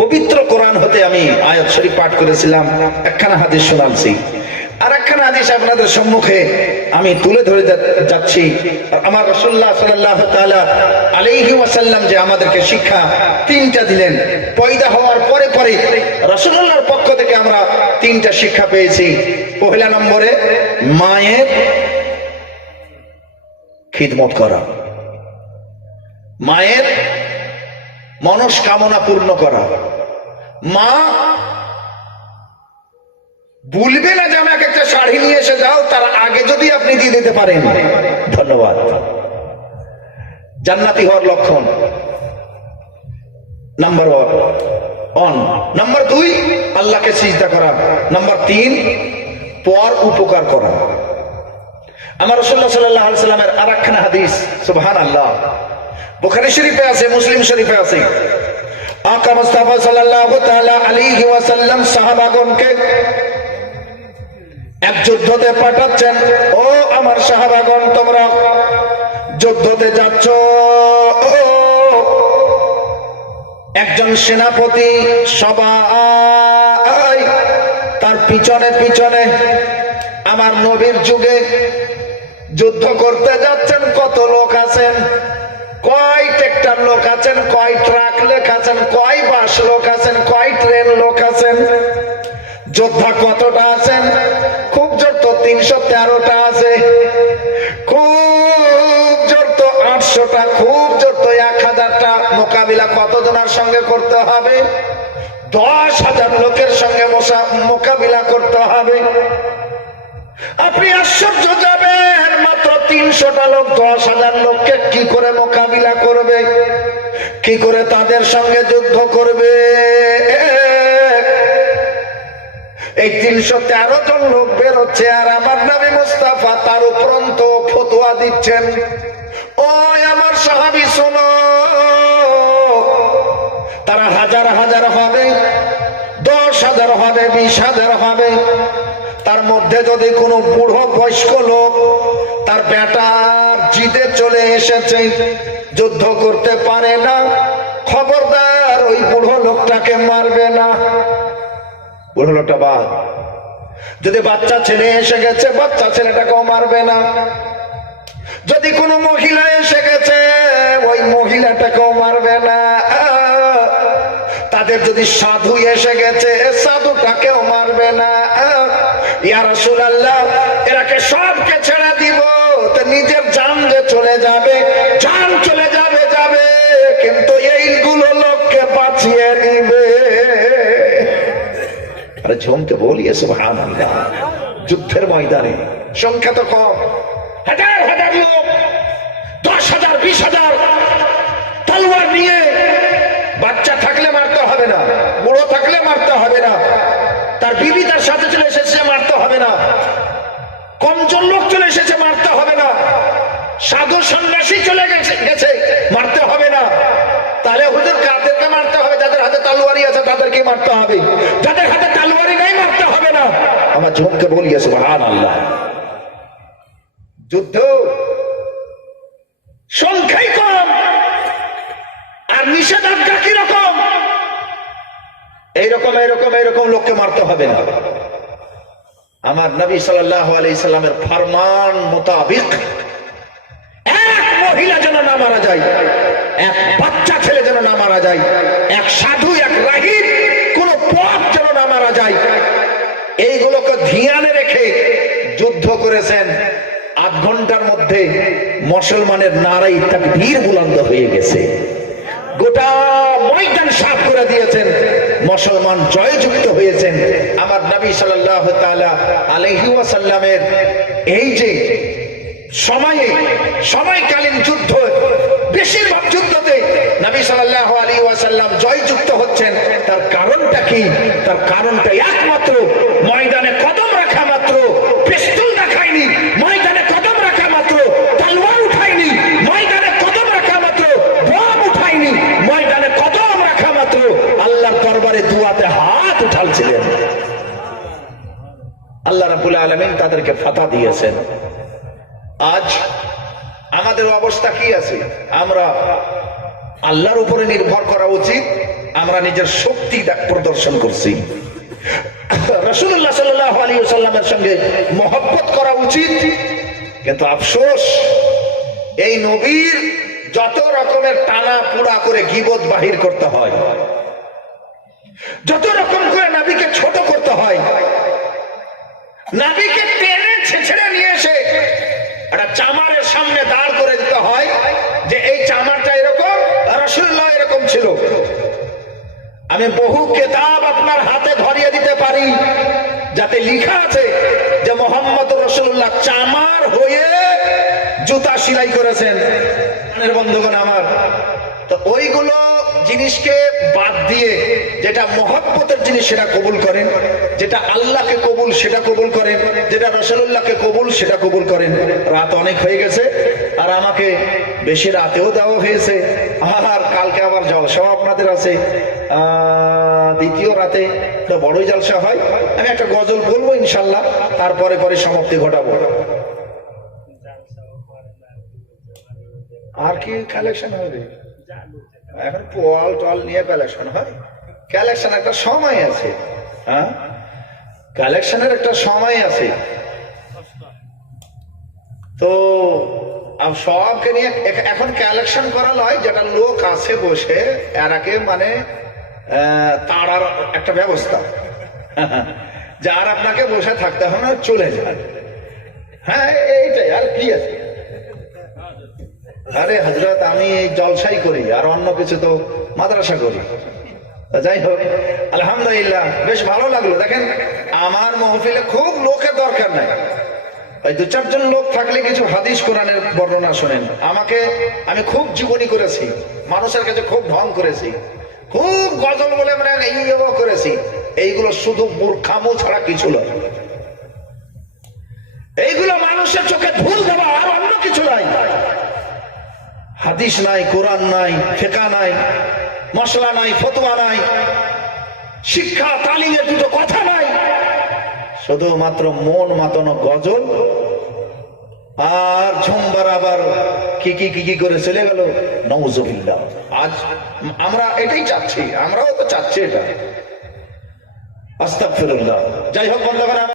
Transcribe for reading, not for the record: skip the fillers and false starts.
পবিত্র কোরআন হতে আমি আয়াত শরীফ পাঠ করেছিলাম, একখানা হাদিস শোনাচ্ছি, আর একখানা হাদিস আপনাদের সম্মুখে আমি তুলে ধরে যাচ্ছি। আমার রাসূলুল্লাহ সাল্লাল্লাহু তাআলা আলাইহি ওয়াসাল্লাম যে আমাদেরকে শিক্ষা তিনটা দিলেন, পয়দা হওয়ার পরে পরে রাসূলুল্লাহর পক্ষ থেকে আমরা তিনটা শিক্ষা পেয়েছি। পহেলা নম্বরে মায়ের খিদমত করা, মায়ের মনস্কামনা পূর্ণ করা। মা বলবে না যে আমাকে একটা শাড়ি নিয়ে এসে দাও, তার আগে যদি আপনি দিয়ে দিতে পারেন, ধন্যবাদ। জান্নাতি হওয়ার লক্ষণ নাম্বার 1। নাম্বার 2 আল্লাহকে সিজদা করা। নাম্বার 3 পর উপকার করা। আমার রাসূলুল্লাহ সাল্লাল্লাহু আলাইহি সাল্লামের আরেকখানা হাদিস, সুবহানাল্লাহ, বুখারী শরীফে আছে, মুসলিম শরীফে আছে। আকা মুস্তাফা সাল্লাল্লাহু তাআলা আলাইহি ওয়াসাল্লাম সাহাবাগণকে এক যুদ্ধতে পাঠাচ্ছেন। ও আমার সাহাবাগণ, তোমরা যুদ্ধতে যাচ্ছ। একজন সেনাপতি সবাই তার পিছনে পিছনে আমার নবীর যুগে যুদ্ধ করতে যাচ্ছেন। কত লোক আছেন, কয় ট্রাক্টর লোক আছেন, কয় ট্রাক লোক আছেন, কয় বাস লোক আছেন, কয় ট্রেন লোক আছেন, যোদ্ধা কতটা আছেন? খুব জোর তো 313টা আছে, খুব জোর তো 800টা, খুব জোর তো 1000টা। মোকাবিলা কতজনের সঙ্গে করতে হবে? 10,000 লোকের সঙ্গে মোকাবিলা করতে হবে। আপনি আশ্চর্য যাবেন, মাত্র 300টা লোক 10,000 লোককে কি করে মোকাবিলা করবে, কি করে তাদের সঙ্গে যুদ্ধ করবে? এই 313 জন লোক বেরোচ্ছে, আর আমার নবী মুস্তাফা তার উপরন্ত ফতোয়া দিচ্ছেন। ও আমার সাহাবী শোনো, তারা হাজার হাজার হবে, 10,000 হবে, 20,000 হবে। তার মধ্যে যদি কোনো বুড়ো বয়স্ক লোক, তার বেটার জিদে চলে এসেছে, যুদ্ধ করতে পারে না, খবরদার ওই বুড়ো লোকটাকে মারবে না। বুড়ো লোকটা বাদ। যদি বাচ্চা ছেলে এসে গেছে, বাচ্চা ছেলেটাকেও মারবে না। যদি কোনো মহিলা এসে গেছে, ওই মহিলাটাকেও মারবে না। তাদের যদি সাধু এসে গেছে, সাধুটাকেও মারবে না। ইয়া রাসূলুল্লাহ, এরাকে সবকে ছেড়ে দিব, তো নিজের জান যে চলে যাবে, জান চলে যাবে যাবে, কিন্তু এইগুলো লোককে বাঁচিয়ে নিবে। আরে ঝুমকে বলিয়ে সুবহানাল্লাহ। যুদ্ধের ময়দানে সংখ্যা তো কম, হাজার হাজার লোক, 10,000 20,000 তলোয়ার নিয়ে। বাচ্চা থাকলে মারতে হবে না, বুড়ো থাকলে মারতে হবে না, তার বিবি তার সাথে চলে এসেছে মারতে হবে না, কমজন লোক চলে এসেছে মারতে হবে না, সাধু সন্ন্যাসী চলে গেছে মারতে হবে না। তাহলে হুজুর কাদেরকে মারতে হবে? যাদের হাতে তলোয়ারি আছে তাদেরকে মারতে হবে, যাদের হাতে তলোয়ারি নাই মারতে হবে না। আমার ঝুমকে বলিয়ে সুবহানাল্লাহ। যুদ্ধ সংখ্যাই কম, আর নিষেধাজ্ঞা কিরকম? এইরকম এইরকম এইরকম লোককে মারতে হবে না। আমার নবী সাল্লাল্লাহু আলাইহি সাল্লামের ফরমান মোতাবেক এক মহিলা যেন না মারা যায়, এক বাচ্চা ছেলে যেন না মারা যায়, এক সাধু, এক রাহিব, কোন পথ যেন না মারা যায়, এইগুলোকে ধ্যানে রেখে যুদ্ধ করেছেন। 8 ঘন্টার মধ্যে মুসলমানের নারাই তাকবীর বুলন্দ হয়ে গেছে, গোটা ময়দান সাফ করে দিয়েছেন, মুসলমান জয়যুক্ত হয়েছেন। আমার নবী সাল্লাল্লাহু তাআলা আলাইহি ওয়াসাল্লামের এই যে সময়কালীন যুদ্ধ, বেশিরভাগ যুদ্ধতে নবী সাল্লাল্লাহু আলাইহি ওয়াসাল্লাম জয়যুক্ত হচ্ছেন, তার কারণটা কি? তার কারণটা একমাত্র ময়দানে কদম রাখা মাত্র, পিস্তল দেখায়নি, ময়দানে কদম রাখা মাত্র তলোয়ার উঠায়নি, ময়দানে কদম রাখা মাত্র বম উঠায়নি, ময়দানে কদম রাখা মাত্র আল্লাহর দরবারে দুয়াতে হাত উঠালছিলেন। আল্লাহ রাব্বুল আলামিন তাদেরকে ফাতা দিয়েছেন। আজ আমাদের অবস্থা কি আছে? আমরা আল্লাহর উপরে নির্ভর করা উচিত, আমরা নিজের শক্তি প্রদর্শন করছি। রাসূলুল্লাহ সাল্লাল্লাহু আলাইহি ওয়াসাল্লামের সঙ্গে মহব্বত করা উচিত, কিন্তু আফসোস এই নবীর যত রকমের টানা পুড়া করে গীবত বাহির করতে হয়, যত রকম করে নবীকে ছোট করতে হয়, নবীকে টেনে ছেঁচড়ে নিয়ে এসে একটা চামারের সামনে দাঁড় করে দিতে হয় যে এই চামারটা এরকম, রাসূলুল্লাহ এরকম ছিল। আমি বহু কিতাব আপনার হাতে ধরিয়ে দিতে পারি যাতে লেখা আছে যে মুহাম্মদুর রাসূলুল্লাহ চামার হয়ে জুতা সেলাই করেছেন। বন্ধুগণ আমার, তো ওইগুলো জিনিসকে বাদ দিয়ে যেটা মহব্বতের জিনিস সেটা কবুল করেন, যেটা আল্লাহকে কবুল সেটা কবুল করেন, যেটা রাসূলুল্লাহকে কবুল সেটা কবুল করেন। রাত অনেক হয়ে গেছে আর আমাকে বেশি রাতেও দেওয়া হয়েছে, আর কালকে আবার জলসাও আপনাদের আছে। দ্বিতীয় রাতে তো বড়ই জলসা হয়। আমি একটা গজল বলবো ইনশাল্লাহ, তারপরে পরে সমাপ্তি ঘটাবো। আর কি কালেকশন হবে এখন? পোয়াল টোয়াল নিয়ে কালেকশন হয়? কালেকশন একটা সময় আছে, হ্যাঁ, কালেকশনের একটা সময় আছে। তো সবকে নিয়ে এখন কালেকশন করা নয়, যেটা লোক আছে বসে এরাকে মানে তাড়ার একটা ব্যবস্থা, যার আপনাকে বসে থাকতে হবে না, চলে যায়। হ্যাঁ, এইটাই, আর কি আছে? আরে হযরত, আমি এই জলসাই করি আর অন্য কিছু তো মাদ্রাসা করি। যাই হোক, আলহামদুলিল্লাহ, বেশ ভালো লাগলো। দেখেন, আমার মাহফিলে খুব লোকের দরকার নাই, ওই দু চারজন লোক থাকলে কিছু হাদিস কোরআনের বর্ণনা শোনেন। আমি খুব জীবনী করেছি, মানুষের কাছে খুব ঢং করেছি, খুব গজল বলে মানে এইও করেছি। এইগুলো শুধু মূর্খামো ছাড়া কিছু নয়। এইগুলো মানুষের চোখে ধুল দেওয়া, আর অন্য কিছু নাই। হাদিস নাই, কোরআন নাই, ফিকহ নাই, মশলা নাই, ফতোয়া নাই, শিক্ষা তালিমের দুটো কথা নাই, শুধুমাত্র মন মাতানো গজল আর ঝুমবার আবার কি করে চলে গেল। নাউজুবিল্লাহ। আজ আমরা এটাই চাচ্ছি, আমরাও তো চাচ্ছি এটা। আস্তাগফিরুল্লাহ। যাই হোক বন্ধুগণ,